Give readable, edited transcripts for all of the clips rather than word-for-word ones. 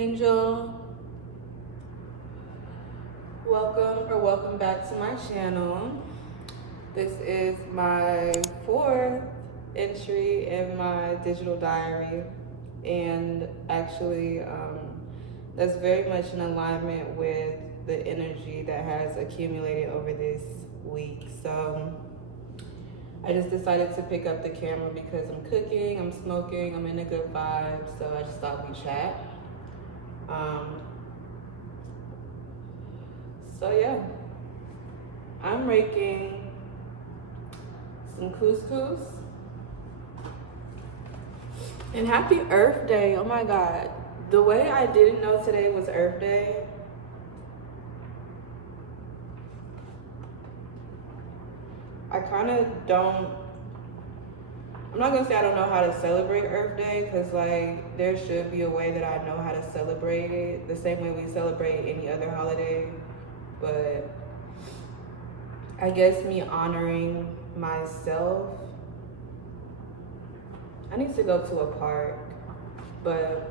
Angel, welcome back to my channel. This is my fourth entry in my digital diary, and actually that's very much in alignment with the energy that has accumulated over this week. So I just decided to pick up the camera because I'm cooking, I'm smoking, I'm in a good vibe, so I just thought we'd chat. So yeah, I'm making some couscous. And happy Earth Day, oh my God. The way I didn't know today was Earth Day, I kind of don't, I'm not gonna say I don't know how to celebrate Earth Day, because like there should be a way that I know how to celebrate it the same way we celebrate any other holiday. But I guess me honoring myself, I need to go to a park. But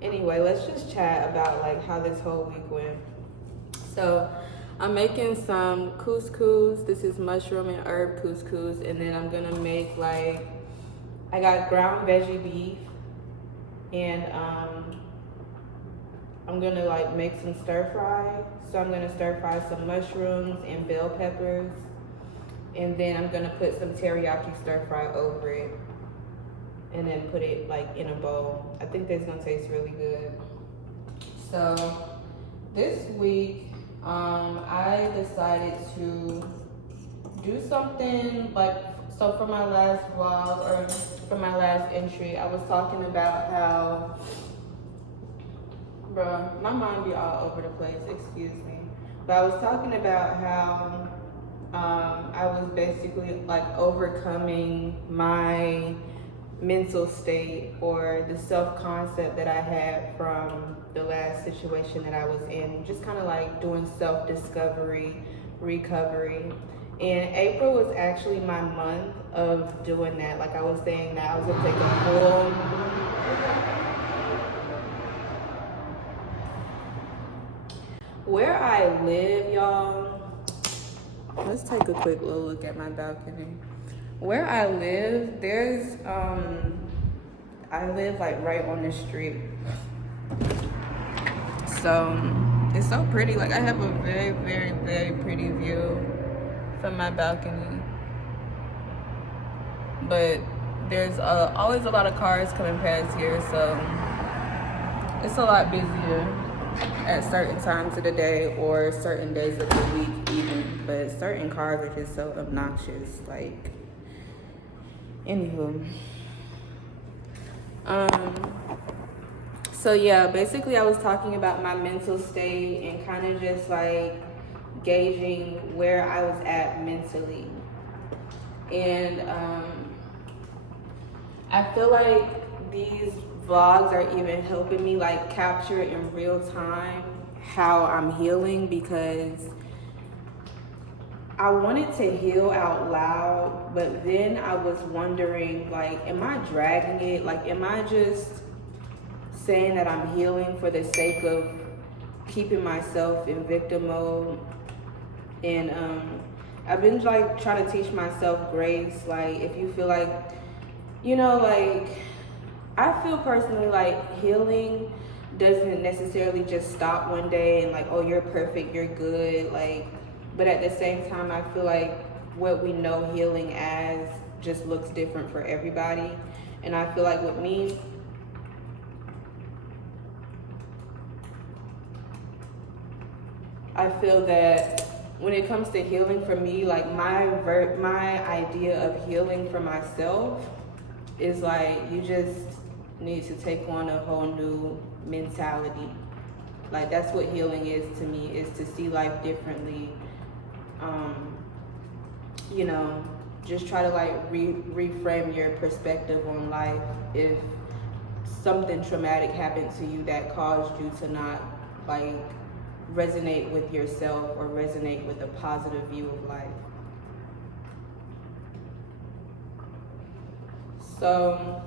anyway, let's just chat about like how this whole week went. So I'm making some couscous. This is mushroom and herb couscous, and then I'm gonna make like, I got ground veggie beef, and I'm gonna like make some stir fry. So I'm gonna stir fry some mushrooms and bell peppers, and then I'm gonna put some teriyaki stir fry over it, and then put it like in a bowl. I think that's gonna taste really good. So this week, I decided to do something like, so for my last vlog, or for my last entry, I was talking about how, bruh, my mind be all over the place, excuse me. But I was talking about how I was basically like overcoming my mental state, or the self-concept that I had from the last situation that I was in, just kind of like doing self-discovery, recovery. And April was actually my month of doing that. Like I was saying that I was gonna take a full, where I live, y'all, let's take a quick little look at my balcony. Where I live, there's I live like right on the street, so it's so pretty. Like I have a very, very, very pretty view from my balcony, but there's always a lot of cars coming past here, so it's a lot busier at certain times of the day or certain days of the week even. But certain cars are just so obnoxious. Like, anywho, so yeah, basically I was talking about my mental state and kind of just like gauging where I was at mentally. And I feel like these vlogs are even helping me like capture in real time how I'm healing, because I wanted to heal out loud, but then I was wondering, like, am I dragging it? Like, am I just saying that I'm healing for the sake of keeping myself in victim mode? And I've been like trying to teach myself grace. Like, if you feel like, you know, like, I feel personally like healing doesn't necessarily just stop one day and like, oh, you're perfect, you're good, like, but at the same time, I feel like what we know healing as just looks different for everybody. And I feel like with me, I feel that when it comes to healing for me, like my idea of healing for myself is like, you just need to take on a whole new mentality. Like that's what healing is to me, is to see life differently. You know, just try to like reframe your perspective on life. If something traumatic happened to you that caused you to not like resonate with yourself or resonate with a positive view of life. So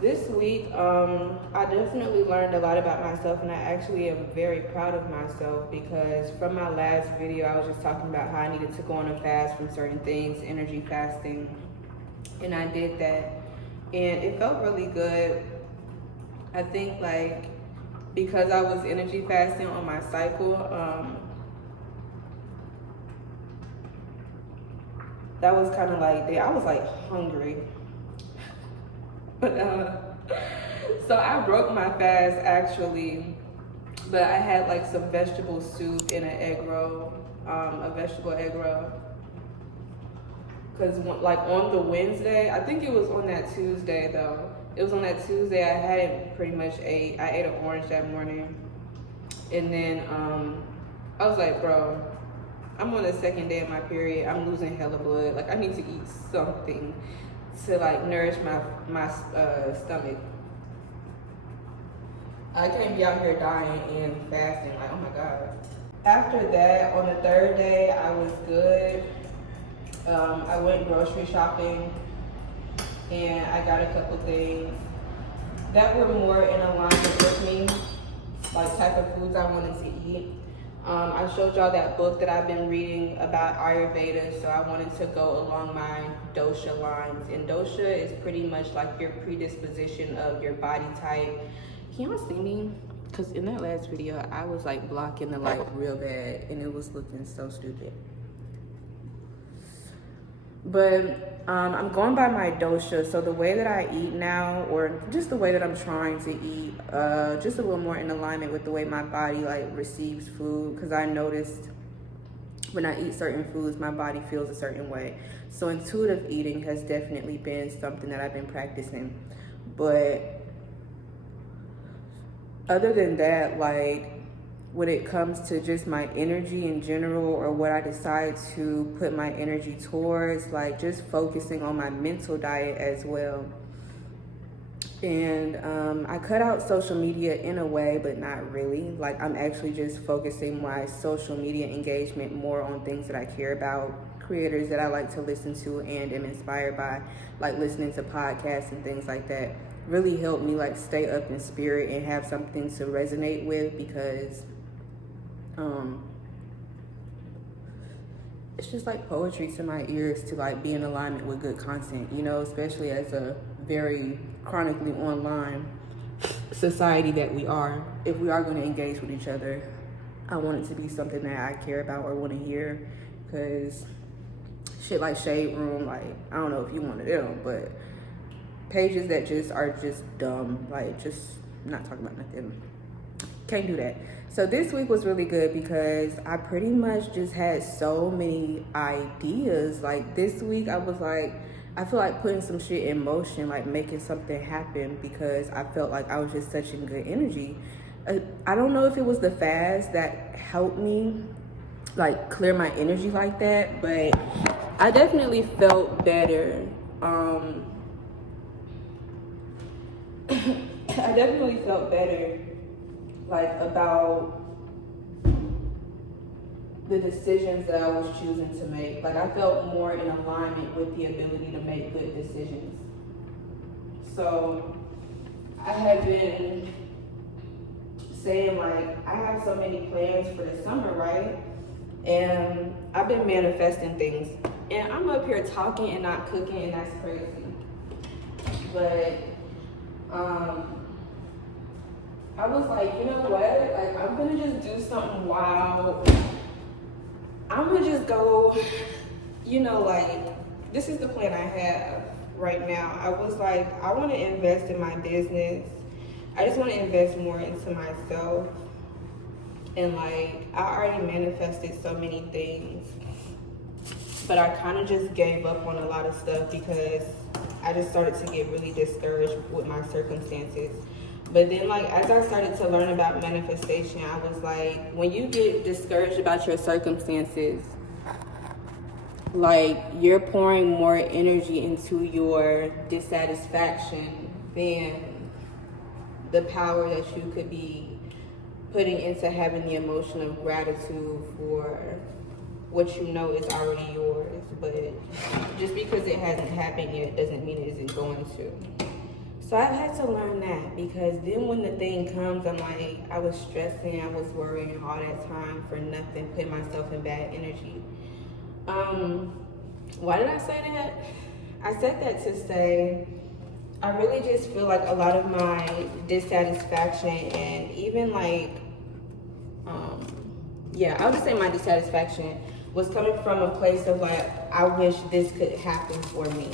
This week, I definitely learned a lot about myself, and I actually am very proud of myself because from my last video, I was just talking about how I needed to go on a fast from certain things, energy fasting, and I did that, and it felt really good. I think like because I was energy fasting on my cycle, that was kind of like, I was like hungry. But so I broke my fast actually, but I had like some vegetable soup and an egg roll, a vegetable egg roll. Cause like on the Wednesday, I think it was on that Tuesday though. It was on that Tuesday I hadn't pretty much ate. I ate an orange that morning, and then I was like, bro, I'm on the second day of my period. I'm losing hella blood. Like I need to eat something to like nourish my stomach. I can't be out here dying and fasting. Like, oh my god. After that, on the third day, I was good. I went grocery shopping and I got a couple things that were more in alignment with me, like type of foods I wanted to eat. I showed y'all that book that I've been reading about Ayurveda, so I wanted to go along my dosha lines. And dosha is pretty much like your predisposition of your body type. Can y'all see me? Because in that last video, I was like blocking the light real bad and it was looking so stupid. But I'm going by my dosha, so the way that I eat now, or just the way that I'm trying to eat, just a little more in alignment with the way my body like receives food, because I noticed when I eat certain foods, my body feels a certain way. So intuitive eating has definitely been something that I've been practicing. But other than that, like when it comes to just my energy in general or what I decide to put my energy towards, like just focusing on my mental diet as well. And I cut out social media in a way, but not really. Like I'm actually just focusing my social media engagement more on things that I care about, creators that I like to listen to and am inspired by, like listening to podcasts and things like that. Really helped me like stay up in spirit and have something to resonate with, because it's just like poetry to my ears to like be in alignment with good content, you know, especially as a very chronically online society that we are. If we are going to engage with each other, I want it to be something that I care about or want to hear, because shit like Shade Room, like I don't know if you one of them, but pages that just are just dumb, like just not talking about nothing, can't do that. So this week was really good because I pretty much just had so many ideas. Like this week I was like, I feel like putting some shit in motion, like making something happen, because I felt like I was just such in good energy. I don't know if it was the fast that helped me like clear my energy like that, but I definitely felt better. I definitely felt better, like about the decisions that I was choosing to make. Like I felt more in alignment with the ability to make good decisions. So I had been saying like, I have so many plans for the summer, right? And I've been manifesting things. And I'm up here talking and not cooking, and that's crazy. But I was like, you know what? Like, I'm gonna just do something wild. I'm gonna just go, you know, like, this is the plan I have right now. I was like, I wanna invest in my business. I just wanna invest more into myself. And like, I already manifested so many things, but I kind of just gave up on a lot of stuff because I just started to get really discouraged with my circumstances. But then like, as I started to learn about manifestation, I was like, when you get discouraged about your circumstances, like you're pouring more energy into your dissatisfaction than the power that you could be putting into having the emotion of gratitude for what you know is already yours. But just because it hasn't happened yet doesn't mean it isn't going to. So I've had to learn that, because then when the thing comes, I'm like, I was stressing, I was worrying all that time for nothing, putting myself in bad energy. Why did I say that? I said that to say, I really just feel like a lot of my dissatisfaction and even like, yeah, I would just say my dissatisfaction was coming from a place of like, I wish this could happen for me.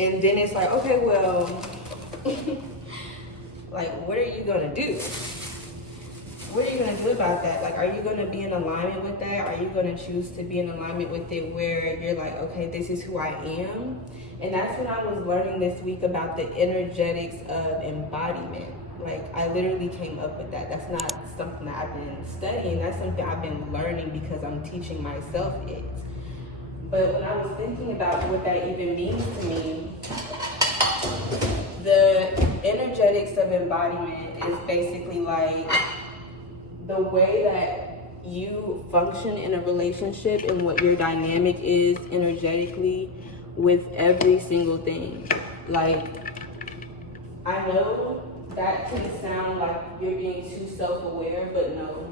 And then it's like, okay, well, like, what are you gonna do? What are you gonna do about that? Like, are you gonna be in alignment with that? Are you gonna choose to be in alignment with it where you're like, okay, this is who I am? And that's when I was learning this week about the energetics of embodiment. Like, I literally came up with that. That's not something that I've been studying. That's something I've been learning because I'm teaching myself it. But when I was thinking about what that even means to me, the energetics of embodiment is basically like the way that you function in a relationship and what your dynamic is energetically with every single thing. Like, I know that can sound like you're being too self-aware, but no.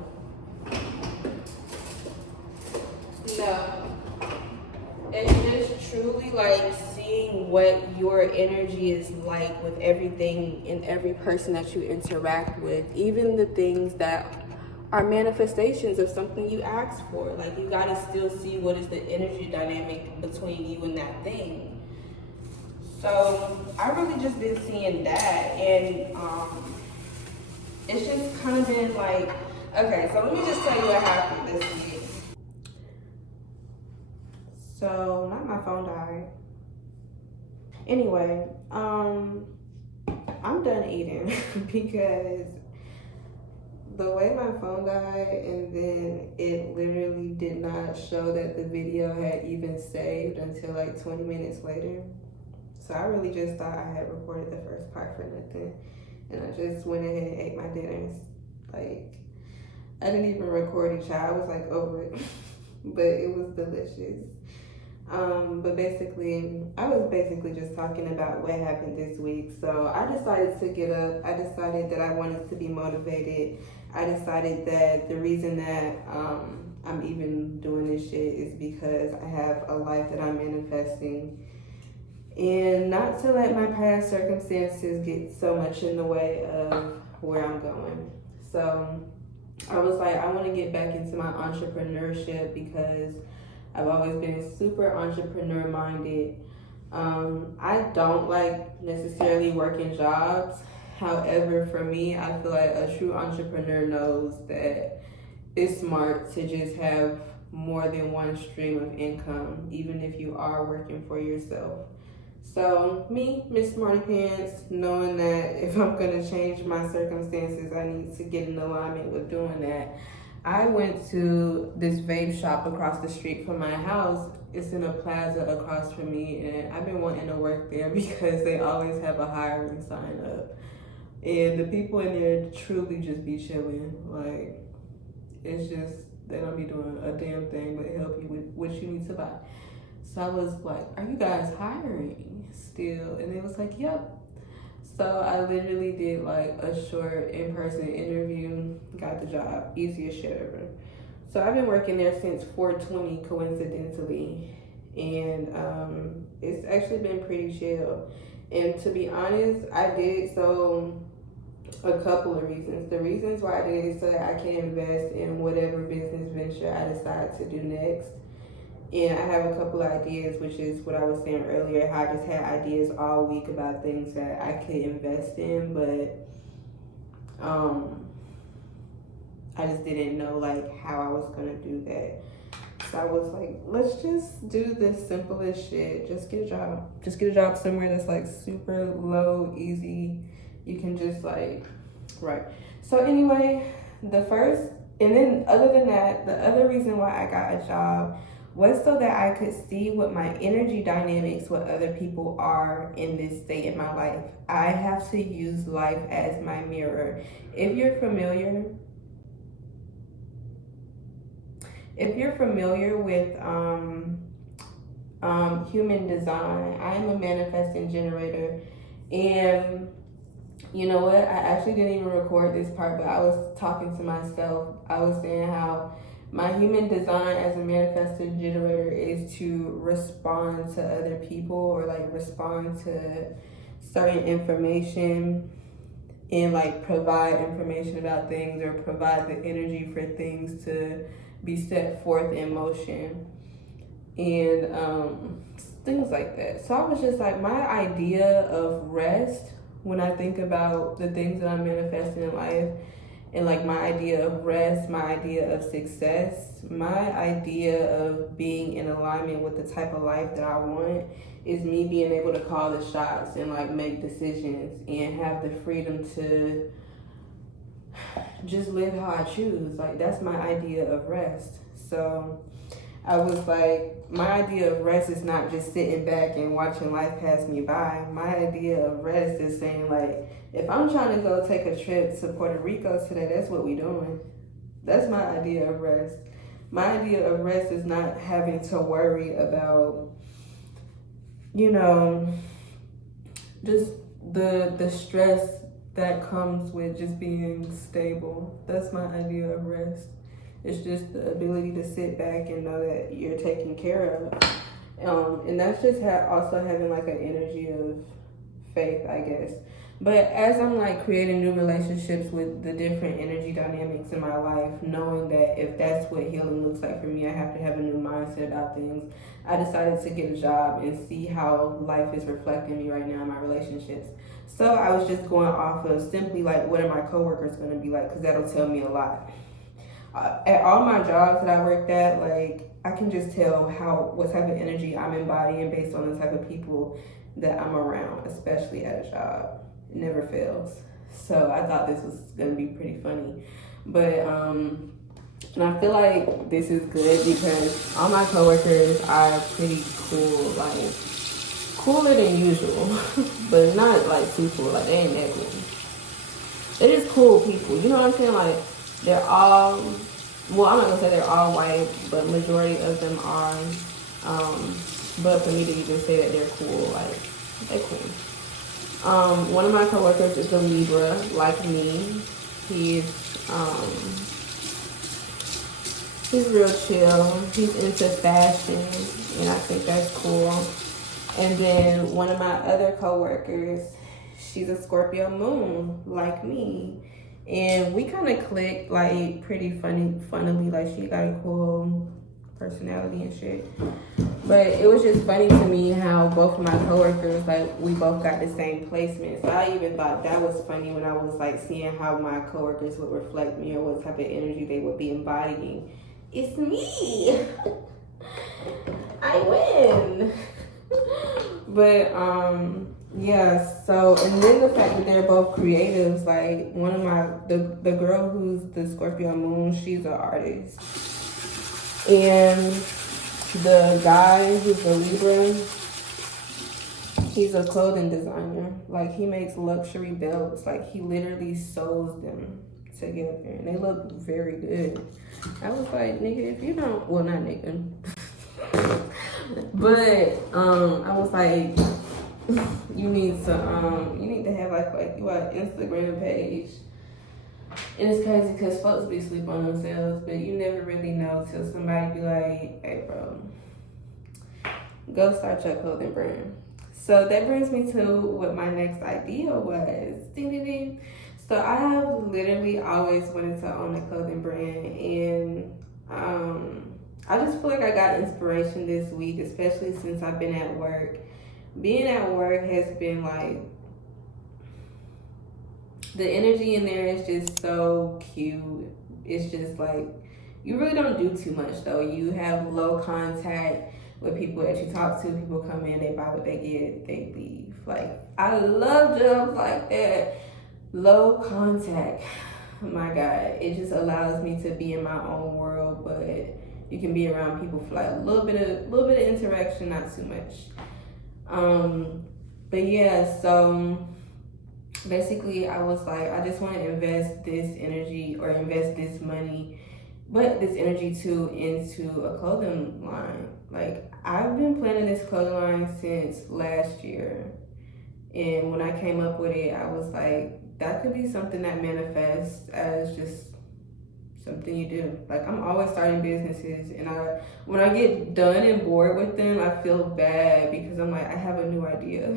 It's just truly like seeing what your energy is like with everything and every person that you interact with, even the things that are manifestations of something you asked for. Like, you gotta still see what is the energy dynamic between you and that thing. So I really just been seeing that, and it's just kind of been like, okay, so let me just tell you what happened this week. So, not my phone died. Anyway, I'm done eating because the way my phone died, and then it literally did not show that the video had even saved until like 20 minutes later. So I really just thought I had recorded the first part for nothing, and I just went ahead and ate my dinner. Like, I didn't even record each child. I was like over it, but it was delicious. But basically, I was basically just talking about what happened this week. So I decided to get up. I decided that I wanted to be motivated. I decided that the reason that I'm even doing this shit is because I have a life that I'm manifesting. And not to let my past circumstances get so much in the way of where I'm going. So I was like, I want to get back into my entrepreneurship because I've always been super entrepreneur minded. I don't like necessarily working jobs. However, for me, I feel like a true entrepreneur knows that it's smart to just have more than one stream of income, even if you are working for yourself. So me, Miss Smarty Pants, knowing that if I'm gonna change my circumstances, I need to get in alignment with doing that. I went to this vape shop across the street from my house. It's in a plaza across from me, and I've been wanting to work there because they always have a hiring sign up. And the people in there truly just be chilling. Like, it's just, they don't be doing a damn thing but help you with what you need to buy. So I was like, are you guys hiring still? And they was like, yep. So I literally did like a short in-person interview, got the job, easiest shit ever. So I've been working there since 420 coincidentally, and it's actually been pretty chill. And to be honest, I did so a couple of reasons. The reasons why I did it is so that I can invest in whatever business venture I decide to do next. And I have a couple of ideas, which is what I was saying earlier, how I just had ideas all week about things that I could invest in, but I just didn't know like how I was gonna do that. So I was like, let's just do this simplest shit. Just get a job. Just get a job somewhere that's like super low, easy. You can just like, right. So anyway, and then other than that, the other reason why I got a job was so that I could see what my energy dynamics with other people are in this state in my life. I have to use life as my mirror. If you're familiar with human design, I am a manifesting generator, And you know what? I actually didn't even record this part, but I was talking to myself. I was saying how my human design as a manifesting generator is to respond to other people, or like respond to certain information, and like provide information about things, or provide the energy for things to be set forth in motion, and things like that. So I was just like, my idea of rest, when I think about the things that I'm manifesting in life, and like my idea of rest, my idea of success, my idea of being in alignment with the type of life that I want, is me being able to call the shots and like make decisions and have the freedom to just live how I choose. Like, that's my idea of rest. So I was like, my idea of rest is not just sitting back and watching life pass me by. My idea of rest is saying, like, if I'm trying to go take a trip to Puerto Rico today, that's what we doing. That's my idea of rest. My idea of rest is not having to worry about, you know, just the stress that comes with just being stable. That's my idea of rest. It's just the ability to sit back and know that you're taken care of. And that's just also having like an energy of faith, I guess. But as I'm like creating new relationships with the different energy dynamics in my life, knowing that if that's what healing looks like for me, I have to have a new mindset about things. I decided to get a job and see how life is reflecting me right now in my relationships. So I was just going off of simply like, what are my coworkers going to be like? Because that'll tell me a lot. At all my jobs that I worked at, like, I can just tell what type of energy I'm embodying based on the type of people that I'm around, especially at a job. It never fails. So I thought this was gonna be pretty funny. But and I feel like this is good because all my coworkers are pretty cool, like cooler than usual, but not like too cool. Like, they ain't that cool. They're just cool people. You know what I'm saying? Like, they're all, well, I'm not gonna say they're all white, but majority of them are. But for me to even say that they're cool, like, they're cool. One of my coworkers is a Libra, like me. He's real chill. He's into fashion, and I think that's cool. And then one of my other coworkers, she's a Scorpio moon, like me. And we kind of clicked, like, pretty funnily. Like, she got a cool personality and shit. But it was just funny to me how both of my coworkers, like, we both got the same placement. So I even thought that was funny when I was, like, seeing how my coworkers would reflect me or what type of energy they would be embodying. It's me! I win! But, yeah, so, and then the fact that they're both creatives, like, one of the girl who's the Scorpio moon, she's an artist. And the guy who's a Libra, he's a clothing designer. Like, he makes luxury belts. Like, he literally sews them together, and they look very good. I was like, nigga, if you don't, well, not nigga, but I was like, you need to have like you an Instagram page. And it's crazy because folks be sleep on themselves, but you never really know till somebody be like, hey bro, go start your clothing brand. So that brings me to what my next idea was. Ding, ding, ding. So I have literally always wanted to own a clothing brand, and I just feel like I got inspiration this week, especially since I've been at work. Being at work has been like, the energy in there is just so cute. It's just like, you really don't do too much though. You have low contact with people that you talk to. People come in, they buy what they get, they leave. Like, I love jobs like that. Low contact. Oh my God, it just allows me to be in my own world, but you can be around people for like a little bit of interaction, not too much. But yeah, so basically I was like, I just want to invest this energy, or invest this money, but this energy too, into a clothing line. Like, I've been planning this clothing line since last year, And when I came up with it, I was like, that could be something that manifests as just something you do. Like, I'm always starting businesses, and when I get done and bored with them, I feel bad because I'm like, I have a new idea.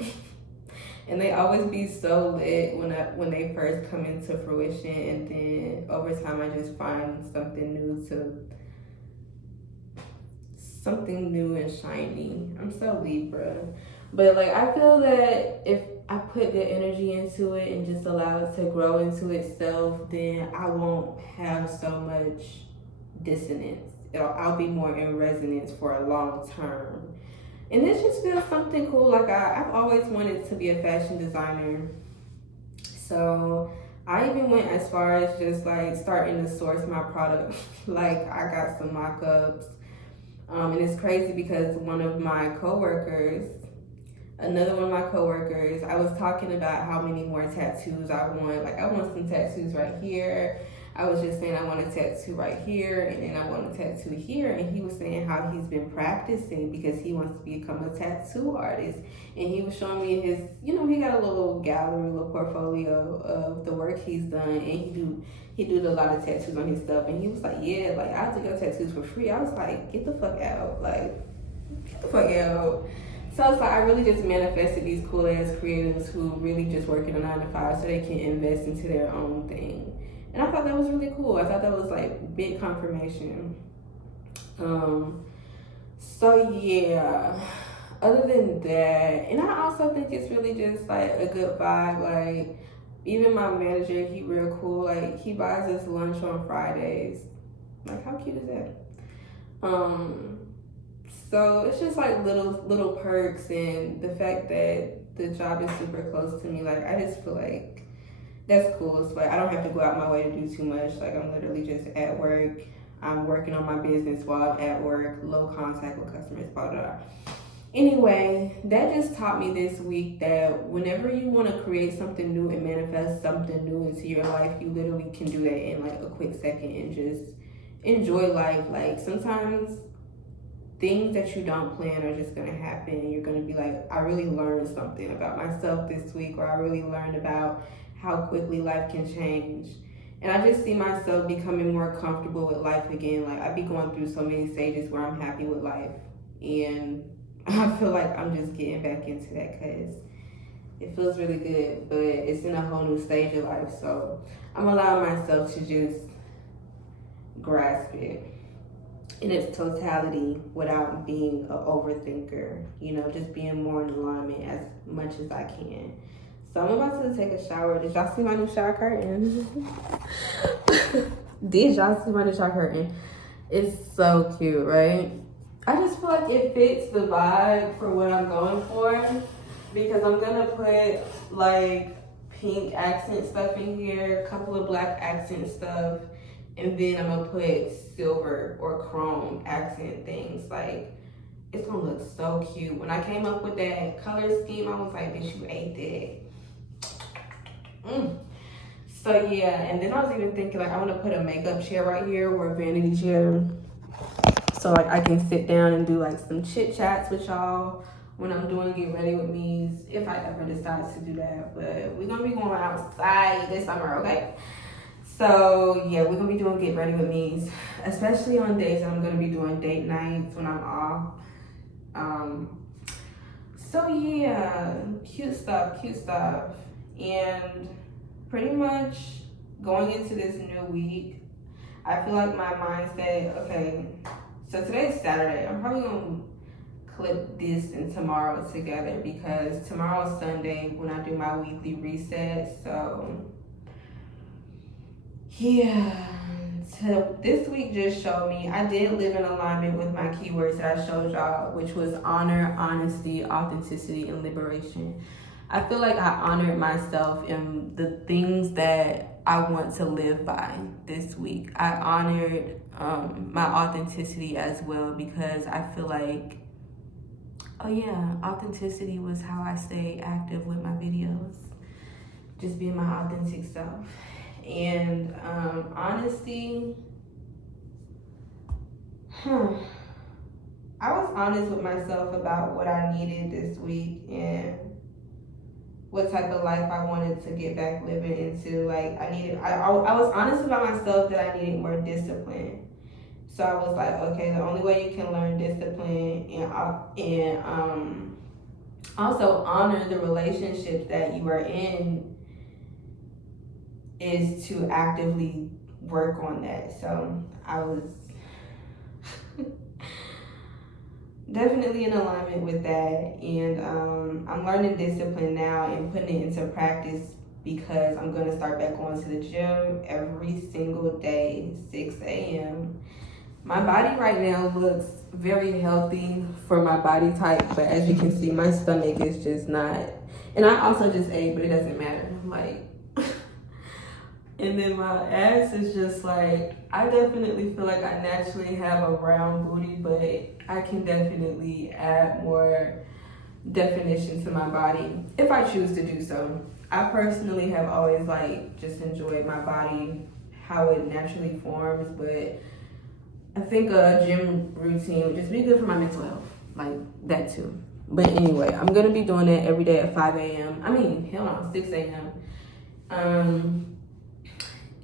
And they always be so lit when they first come into fruition, and then over time I just find something new and shiny. I'm so Libra. But like, I feel that if I put the energy into it and just allow it to grow into itself, then I won't have so much dissonance. I'll be more in resonance for a long term. And this just feels something cool. Like, I've always wanted to be a fashion designer. So I even went as far as just like starting to source my product. Like, I got some mock-ups. And it's crazy because another one of my coworkers, I was talking about how many more tattoos I want. Like, I want some tattoos right here. I was just saying I want a tattoo right here, and then I want a tattoo here. And he was saying how he's been practicing because he wants to become a tattoo artist. And he was showing me his, he got a little gallery, little portfolio of the work he's done, and he do a lot of tattoos on his stuff. And he was like, yeah, like, I'll do your tattoos for free. I was like, get the fuck out. Like, get the fuck out. So it's like, I really just manifested these cool ass creatives who really just work in a 9 to 5 so they can invest into their own thing. And I thought that was really cool. I thought that was like big confirmation. So yeah, other than that, and I also think it's really just like a good vibe. Like, even my manager, he real cool. Like, he buys us lunch on Fridays. Like, how cute is that? So it's just like little perks, and the fact that the job is super close to me. Like, I just feel like that's cool. It's like I don't have to go out my way to do too much. Like, I'm literally just at work. I'm working on my business while I'm at work. Low contact with customers, blah, blah, blah. Anyway, that just taught me this week that whenever you want to create something new and manifest something new into your life, you literally can do that in like a quick second and just enjoy life. Like, sometimes things that you don't plan are just gonna happen. You're gonna be like, I really learned something about myself this week, or I really learned about how quickly life can change. And I just see myself becoming more comfortable with life again. Like, I be going through so many stages where I'm happy with life, and I feel like I'm just getting back into that because it feels really good, but it's in a whole new stage of life. So I'm allowing myself to just grasp it in its totality without being an overthinker, just being more in alignment as much as I can. So I'm about to take a shower. Did y'all see my new shower curtain? Did y'all see my new shower curtain? It's so cute, right? I just feel like it fits the vibe for what I'm going for, because I'm gonna put like pink accent stuff in here, a couple of black accent stuff, and then I'm gonna put silver or chrome accent things. Like, it's gonna look so cute. When I came up with that color scheme, I was like, bitch, you ate that. So yeah, and then I was even thinking like I want to put a makeup chair right here, or a vanity chair, so like I can sit down and do like some chit chats with y'all when I'm doing Get Ready With Me's, if I ever decide to do that. But we're gonna be going outside this summer, okay? So yeah, we're gonna be doing Get Ready With Me's, especially on days that I'm gonna be doing date nights when I'm off. So yeah, cute stuff. And pretty much going into this new week, I feel like my mindset, okay, so today's Saturday. I'm probably gonna clip this and tomorrow together because tomorrow's Sunday when I do my weekly reset. So yeah, so this week just showed me I did live in alignment with my keywords that I showed y'all, which was honor, honesty, authenticity, and liberation. I feel like I honored myself in the things that I want to live by this week. I honored my authenticity as well, because I feel like, authenticity was how I stay active with my videos. Just being my authentic self. And honesty, I was honest with myself about what I needed this week, and what type of life I wanted to get back living into. Like I was honest about myself that I needed more discipline. So I was like, okay, the only way you can learn discipline and also honor the relationships that you are in is to actively work on that. So I was definitely in alignment with that, and I'm learning discipline now and putting it into practice because I'm going to start back going to the gym every single day, 6 a.m. My body right now looks very healthy for my body type, but as you can see, my stomach is just not. And I also just ate, but it doesn't matter. Like, and then my ass is just like, I definitely feel like I naturally have a round booty, but I can definitely add more definition to my body if I choose to do so. I personally have always like just enjoyed my body, how it naturally forms, but I think a gym routine would just be good for my mental health, like that too. But anyway, I'm gonna be doing it every day at 5 a.m. I mean, hell no, 6 a.m.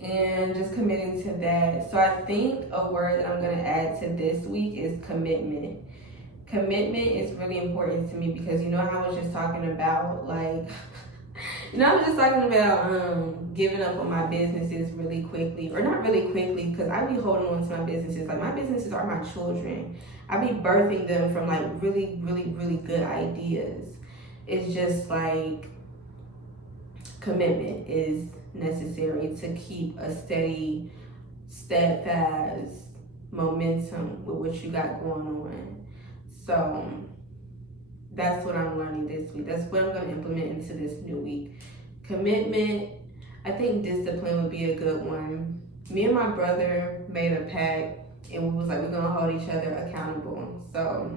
And just committing to that. So I think a word that I'm gonna add to this week is commitment. Commitment is really important to me because you know how I was just talking about like I was just talking about giving up on my businesses really quickly, or not really quickly, because I be holding on to my businesses. Like my businesses are my children. I be birthing them from like really, really, really good ideas. It's just like commitment is necessary to keep a steady, steadfast momentum with what you got going on. So that's what I'm learning this week. That's what I'm going to implement into this new week. Commitment. I think discipline would be a good one. Me and my brother made a pact, and we was like, we're going to hold each other accountable. So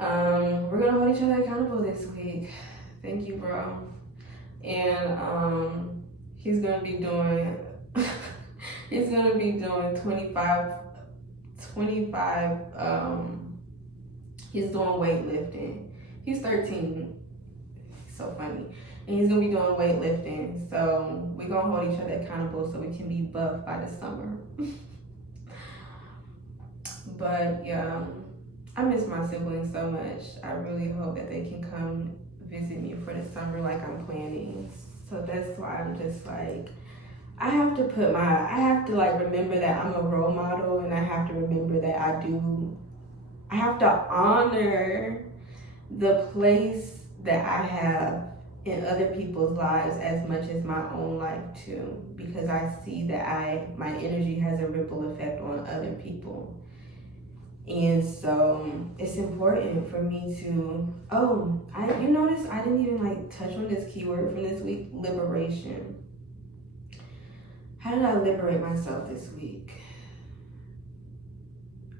we're going to hold each other accountable this week. Thank you, bro. And he's going to be doing he's going to be doing 25 he's doing weightlifting. He's 13. So funny. And he's gonna be doing weightlifting. So we're gonna hold each other accountable so we can be buff by the summer. But yeah, I miss my siblings so much. I really hope that they can come visit me for the summer like I'm planning. So that's why I'm just like, I have to like remember that I'm a role model, and I have to remember that I have to honor the place that I have in other people's lives as much as my own life too, because I see that my energy has a ripple effect on other people. And so it's important for me to, you notice I didn't even like touch on this keyword from this week, liberation. How did I liberate myself this week?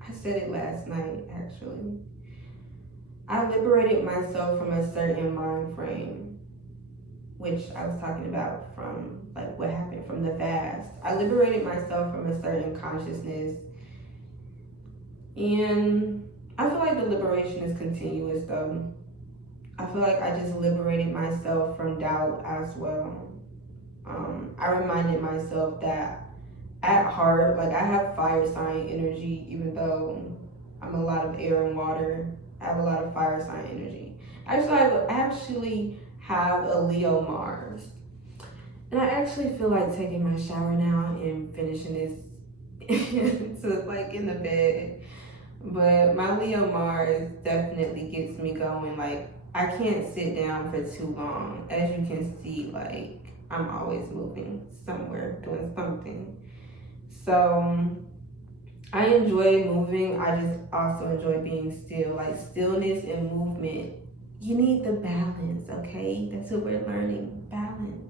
I said it last night, actually. I liberated myself from a certain mind frame, which I was talking about from like what happened from the fast. I liberated myself from a certain consciousness, and I feel like the liberation is continuous though. I feel like I just liberated myself from doubt as well. I reminded myself that at heart, like I have fire sign energy, even though I'm a lot of air and water. I have a lot of fire sign energy. I actually have a Leo Mars. And I actually feel like taking my shower now and finishing this to like in the bed. But my Leo Mars definitely gets me going. Like I can't sit down for too long. As you can see, like I'm always moving somewhere, doing something. So I enjoy moving. I just also enjoy being still. Like stillness and movement. You need the balance, okay? That's what we're learning. Balance.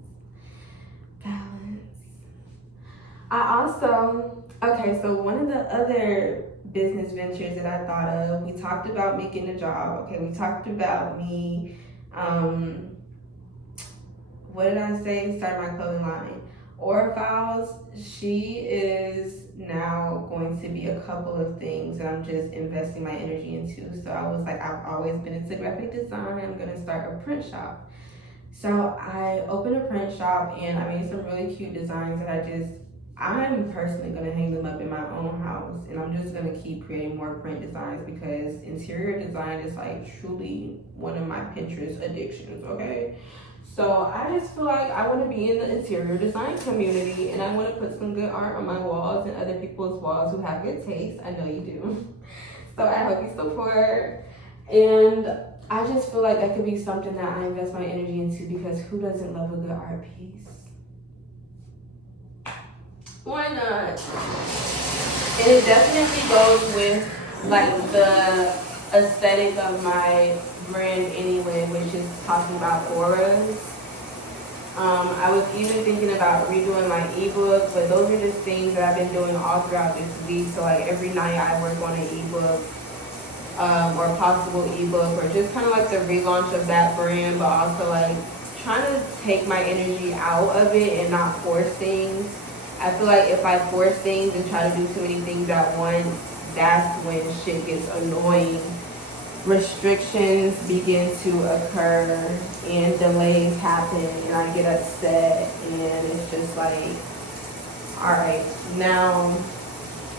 So one of the other business ventures that I thought of, we talked about making a job, okay? We talked about me, what did I say? Start my clothing line. Oraphiles, she is now going to be a couple of things that I'm just investing my energy into. So I was like, I've always been into graphic design. I'm going to start a print shop. So I opened a print shop and I made some really cute designs that I'm personally gonna hang them up in my own house, and I'm just gonna keep creating more print designs because interior design is like truly one of my Pinterest addictions, okay? So I just feel like I want to be in the interior design community, and I want to put some good art on my walls and other people's walls who have good taste. I know you do. So I hope you support. And I just feel like that could be something that I invest my energy into because who doesn't love a good art piece? Why not? And it definitely goes with like the aesthetic of my brand anyway, which is talking about auras. I was even thinking about redoing my ebook, but those are just things that I've been doing all throughout this week. So like every night I work on an ebook, or possible ebook, or just kind of like the relaunch of that brand, but also like trying to take my energy out of it and not force things. I feel like if I force things and try to do too many things at once, that's when shit gets annoying. Restrictions begin to occur and delays happen and I get upset, and it's just like, all right, now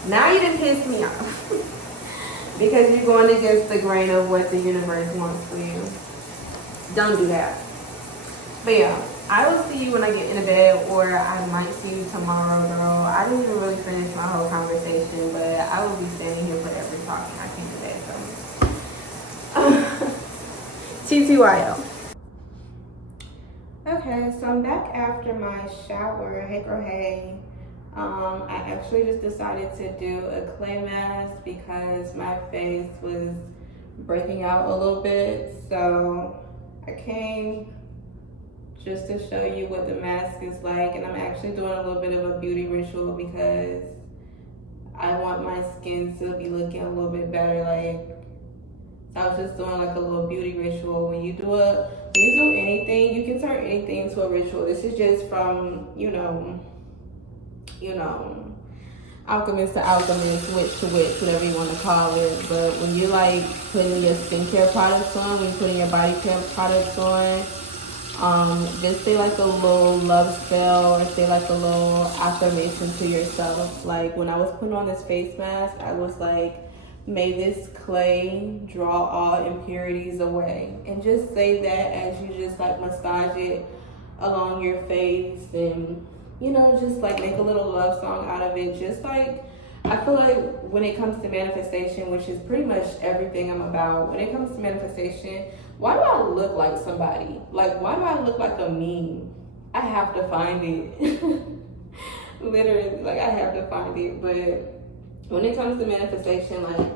you done pissed me off because you're going against the grain of what the universe wants for you. Don't do that. But yeah, I will see you when I get into bed, or I might see you tomorrow, girl. I didn't even really finish my whole conversation, but I will be standing here forever talking. I can't do that, so. TTYL. Okay, so I'm back after my shower. Hey girl, hey. I actually just decided to do a clay mask because my face was breaking out a little bit. So I came just to show you what the mask is like, and I'm actually doing a little bit of a beauty ritual because I want my skin to be looking a little bit better. Like, I was just doing like a little beauty ritual. When you do anything, you can turn anything into a ritual. This is just from, alchemist to alchemist, witch to witch, whatever you want to call it. But when you like putting your skincare products on, when you're putting your body care products on, just say like a little love spell or say like a little affirmation to yourself. Like when I was putting on this face mask, I was like, may this clay draw all impurities away. And just say that as you just like massage it along your face, and just like make a little love song out of it. Just like, I feel like when it comes to manifestation, which is pretty much everything I'm about, when it comes to manifestation, why do I look like somebody? Like, why do I look like a meme? I have to find it. Literally, like I have to find it. But when it comes to manifestation, like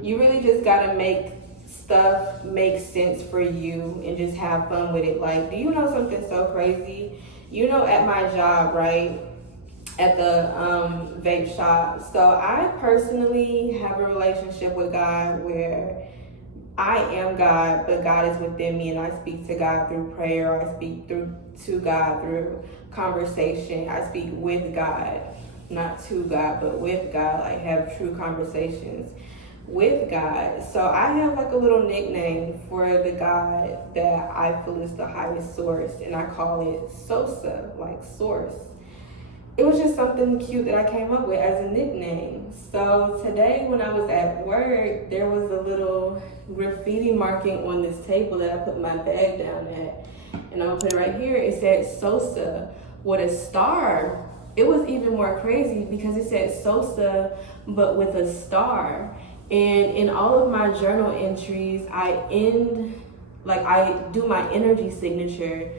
you really just gotta make stuff make sense for you and just have fun with it. Like, do you know something so crazy? At my job, right? At the vape shop. So I personally have a relationship with God where I am God, but God is within me, and I speak to God through prayer. I speak to God through conversation. I speak with God, not to God, but with God. Like have true conversations with God. So I have like a little nickname for the God that I feel is the highest source, and I call it Sosa, like source. It was just something cute that I came up with as a nickname. So today when I was at work, there was a little graffiti marking on this table that I put my bag down at. And I'm gonna put it right here. It said Sosa with a star. It was even more crazy because it said Sosa, but with a star. And in all of my journal entries, I do my energy signature,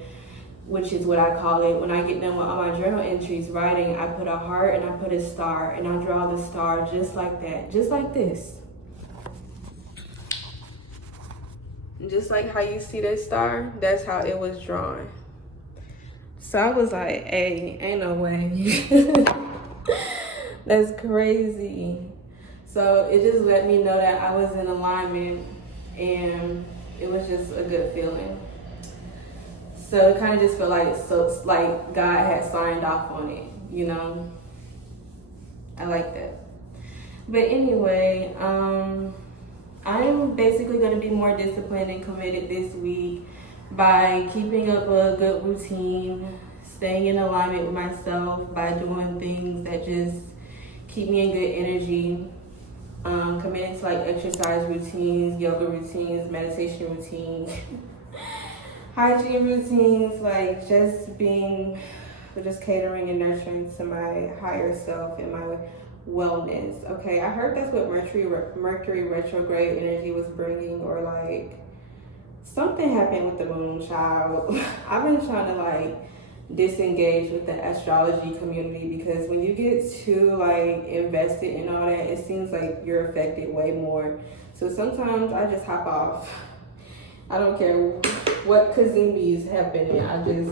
which is what I call it. When I get done with all my journal entries writing, I put a heart and I put a star, and I draw the star just like that, just like this. Just like how you see this star, that's how it was drawn. So I was like, hey, ain't no way. That's crazy. So it just let me know that I was in alignment, and it was just a good feeling. So it kind of just felt like God had signed off on it, I like that. But anyway, I'm basically going to be more disciplined and committed this week by keeping up a good routine, staying in alignment with myself, by doing things that just keep me in good energy, committing to like exercise routines, yoga routines, meditation routines, hygiene routines, like just catering and nurturing to my higher self and my wellness. Okay, I heard that's what Mercury retrograde energy was bringing, or like something happened with the moon, child. I've been trying to like disengage with the astrology community, because when you get too like invested in all that, it seems like you're affected way more. So sometimes I just hop off. I don't care what kazumbis happen, I just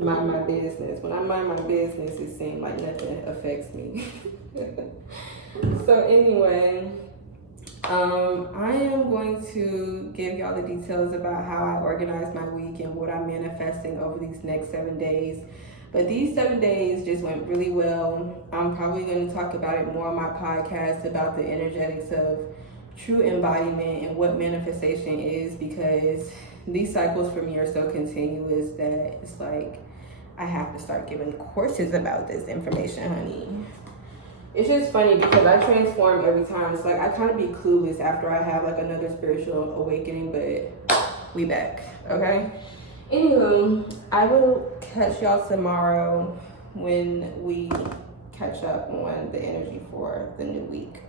mind my business. When I mind my business, it seems like nothing affects me. So anyway, I am going to give y'all the details about how I organize my week and what I'm manifesting over these next 7 days. But these 7 days just went really well. I'm probably going to talk about it more on my podcast, about the energetics of true embodiment and what manifestation is, because these cycles for me are so continuous that it's like I have to start giving courses about this information, honey. It's just funny because I transform every time. It's like I kind of be clueless after I have like another spiritual awakening, but we back, okay? Anywho, I will catch y'all tomorrow when we catch up on the energy for the new week.